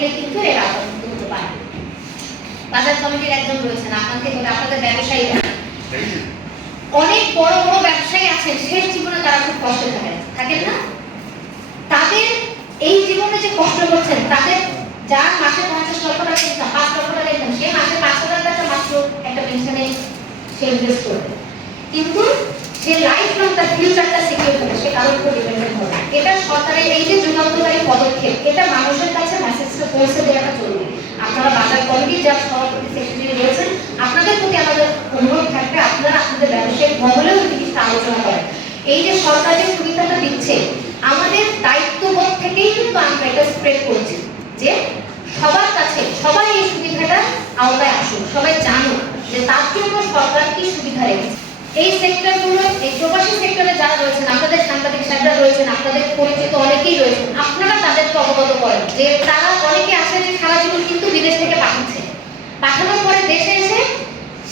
কিন্তু অনেক বড় বড় ব্যবসায়ী আছেন শেষ জীবনে তারা খুব কষ্ট থাকেন থাকেন না? তাদের এই জীবনে যে কষ্ট করছেন, তাদের যার মাসে পঞ্চাশ লক্ষ টাকা ইনকাম পাঁচ লক্ষ টাকা ইনকাম সে মাসে পাঁচ হাজার টাকা মাত্র একটা পেনশনে সে ইনভেস্ট করবে। কিন্তু সে লাইফ লং তার ফিউচারটা সিকিউর হবে সে কারোর উপর ডিপেন্ডেন্ট হবে এটা সরকারের এই যে যুগান্তকারী পদক্ষেপ, এটা মানুষের পৌঁছে দেওয়াটা জরুরি। আপনারা বাজার কমিটি যা সভাপতি সেক্রেটারি রয়েছেন, আপনাদের প্রতি আমাদের অনুরোধ থাকবে, আপনারা আপনাদের ব্যবসায়িক মহলেও জিনিসটা আলোচনা করেন। এই যে সরকার যে সুবিধাটা দিচ্ছে, আমাদের দায়িত্ববোধ থেকেই কিন্তু আমরা এটা স্প্রেড করছি, যে সবার কাছে, সবাই এই সুবিধাটা আওতায় আসুক, সবাই জানুক যে তার জন্য সরকার কি সুবিধা রেখেছে। এই সেক্টরগুলো এই প্রবাসী সেক্টরে যারা রয়েছেন, আপনাদের সাংবাদিক সাহেবরা রয়েছেন, আপনাদের পরিচিত অনেকেই রয়েছেন, আপনারা তাদেরকে অবগত করেন যে তারা অনেকে আছে যে সারা জীবন কিন্তু বিদেশ থেকে পাঠাচ্ছে। পাঠানোর পরে দেশে এসে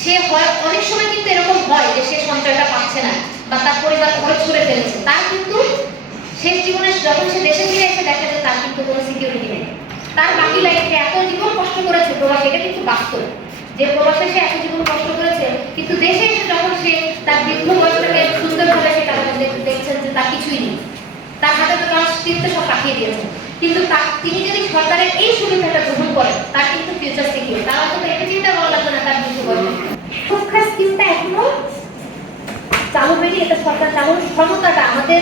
সে হয়, অনেক সময় কিন্তু এরকম হয় যে সে সঞ্চয়টা পাচ্ছে না বা তার পরিবার খরচ করে ফেলেছে। তার কিন্তু শেষ জীবনে যখন সে দেশে ফিরে এসে দেখা যায় তার কিন্তু কোনো সিকিউরিটি নেই। তার বাকি লাইফে এত জীবন কষ্ট করেছে, প্রবাসী, এটা কিন্তু বাস্তব। যে প্রবাসে সে এত জীবন কষ্ট করেছে, কিন্তু দেশে এসে যখন সে তার বৃদ্ধ বয়সটাকে সুন্দরভাবে সে দেখ- দেখছেন যে তার কিছুই নেই। তার হাতে তো তার স্ত্রীত্ব সব পাঠিয়ে দিয়েছেন কিন্তু তার তিনি যদি সরকারের এই সুবিধাটা গ্রহণ করেন, তার কিন্তু ফিউচার সিকিউর তার অন্তত এটা চিন্তা করা লাগবে না তার বৃদ্ধ বয়সে। শিক্ষা স্কিমটা এখনও চালু হয়নি, এটা সরকার চালু ক্ষমতাটা আমাদের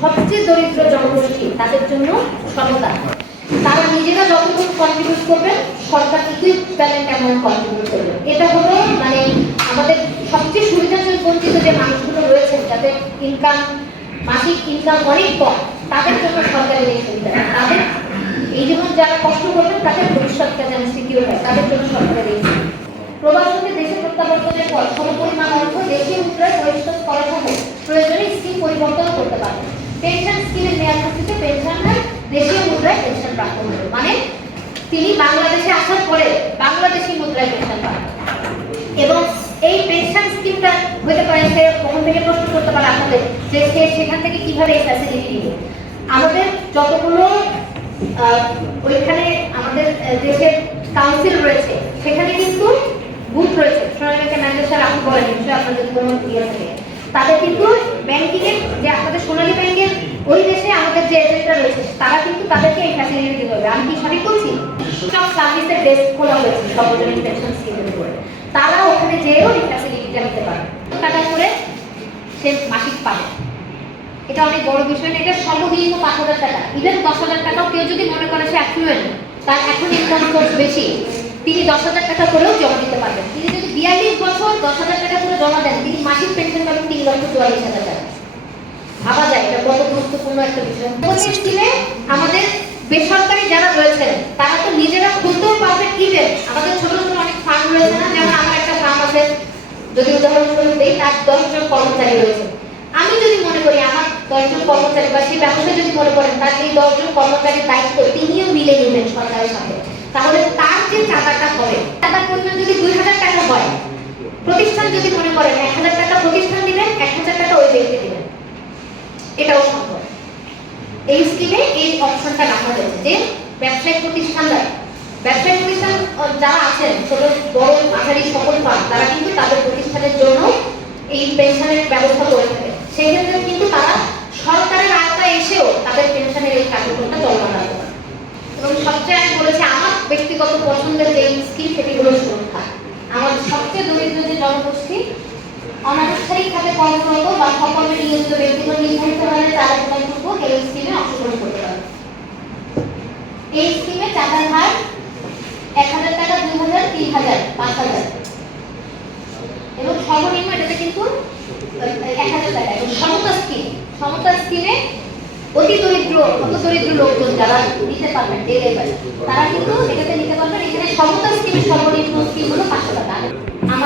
সবচেয়ে দরিদ্র জনগোষ্ঠী, তাদের জন্য সমতা তারা নিজেরা যতটুকু কন্ট্রিবিউট করবেন, সরকার ইকুইপ ব্যালেন্ট অ্যামাউন্ট কন্ট্রিবিউট করবে এটা হলো মানে আমাদের সবচেয়ে সুবিধাজনক বঞ্চিত যে মানুষগুলো রয়েছেন যাদের ইনকাম মাসিক ইনকাম অনেক কম, তাদের জন্য সরকারের এই সুবিধা। তাদের, এই যেমন যারা কষ্ট করবেন, তাদের ভবিষ্যৎটা যেন সিকিউর হয়, তাদের জন্য সরকারের এই। প্রবাসীদের দেশে প্রত্যাবর্তনের পর সমপরিমাণ অর্থ দেশীয় মুদ্রায় পরিশোধ করা হবে প্রয়োজনে স্কিম পরিবর্তন করতে পারবে পেনশন স্কিমের মেয়াদ ভিত্তিতে পেনশনার দেশীয় মুদ্রায় পেনশন প্রাপ্ত তিনি বাংলাদেশে আসার পরে বাংলাদেশি মুদ্রায় পেনশন পাবেন এবং এই পেনশন স্কিমটা হতে পারে সে কখন থেকে প্রশ্ন করতে পারে আপনাদের যে সে সেখান থেকে কীভাবে এই ফ্যাসিলিটি নিবে? আমাদের যতগুলো ওইখানে আমাদের দেশের কাউন্সিল রয়েছে, সেখানে কিন্তু বুথ রয়েছে। সোনালী ম্যানেজার স্যার আপনি বলেন, নিশ্চয়ই আপনাদের কোনো ইয়ে থাকে তাদের কিন্তু ব্যাংকিং এর যে আপনাদের সোনালী ব্যাংকের ওই দেশে আমাদের যে এজেন্টরা রয়েছে, তারা কিন্তু তাদেরকে এই ফ্যাসিলিটি দিতে হবে। আমি কি সঠিক বলছি? সব সার্ভিসের ডেস্ক খোলা হয়েছে সর্বজনীন পেনশন স্কিমের উপরে। তারা ওখানে যেয়েও এই ফ্যাসিলিটিটা নিতে পারে। টাকা করে সে মাসিক পাবে। এটা অনেক বড় বিষয় না, এটা সর্বনিম্ন পাঁচ হাজার টাকা। ইভেন দশ হাজার টাকাও কেউ যদি মনে করে সে অ্যাফ্লুয়েন্ট তার এখন ইনকাম সোর্স বেশি, তিনি দশ হাজার টাকা করেও জমা দিতে পারবেন। তিনি যদি বিয়াল্লিশ বছর দশ হাজার টাকা করে জমা দেন মাসিক পেনশন পাবেন তিন লক্ষ চুয়াল্লিশ হাজার টাকা। ভাবা যায়, এটা কত গুরুত্বপূর্ণ একটা বিষয়। পঁচিশ দিনে আমাদের বেসরকারি যারা রয়েছেন, তারা তো নিজেরা খুলতেও পারবেন ইভেন আমাদের ছোট ছোট অনেক ফার্ম রয়েছে না, যেমন আমার একটা ফার্ম আছে। যদি উদাহরণস্বরূপ দিই, তার দশজন কর্মচারী রয়েছে। আমি যদি মনে করি, আমার দশজন কর্মচারী বা সেই ব্যবসায় যদি মনে করেন, তার এই দশজন কর্মচারীর দায়িত্ব তিনিও মিলে নেবেন সরকারের সাথে। তাহলে তার যে চাঁদাটা হবে, চাঁদার পরিমাণ যদি দুই হাজার টাকা হয় প্রতিষ্ঠান যদি মনে করেন এক হাজার টাকা প্রতিষ্ঠান দিবেন, এক হাজার টাকা ওই ব্যক্তি দিবেন। এটাও সম্ভব। এই স্কিমে এই অপশনটা রাখা হয়েছে যে ব্যবসায়িক প্রতিষ্ঠান ব্যবসায়িক প্রতিষ্ঠান যারা আছেন, ছোট, বড়, মাঝারি সকল পান তারা কিন্তু তাদের প্রতিষ্ঠানের জন্য এই পেনশনের ব্যবস্থা করে থাকে। সেক্ষেত্রে কিন্তু তারা সরকারের আওতায় এসেও তাদের পেনশনের এই কার্যক্রমটা চলমান রাখতে পারে এবং সবচেয়ে আমি বলেছি আমার ব্যক্তিগত পছন্দের যে স্কিম সেটি হলো সুরক্ষা সবচেয়ে দরিদ্র যে জনগোষ্ঠী অনানুষ্ঠানিক খাতে কর্মরত বা সকলে নিয়োজিত ব্যক্তিগত নির্ধারিত হলে তারা উপায়পূর্বক এই স্কিমে অংশগ্রহণ করতে পারে এই স্কিমে চাঁদার হার এক হাজার টাকা দুই হাজার, তিন হাজার, পাঁচ হাজার। এবং সর্বনিম্ন এটাতে কিন্তু এক হাজার টাকা। এবং সমতা স্কিম সমতা স্কিমে অতি দরিদ্র, অত দরিদ্র লোকজন যারা নিতে পারবেন যে লেভেল তারা কিন্তু এটাতে নিতে পারবেন। এখানে সমতা স্কিমের সর্বনিম্ন স্কিম হলো পাঁচশো টাকা।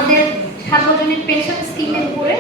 আমাদের সার্বজনীন পেনশন স্কিমের উপরে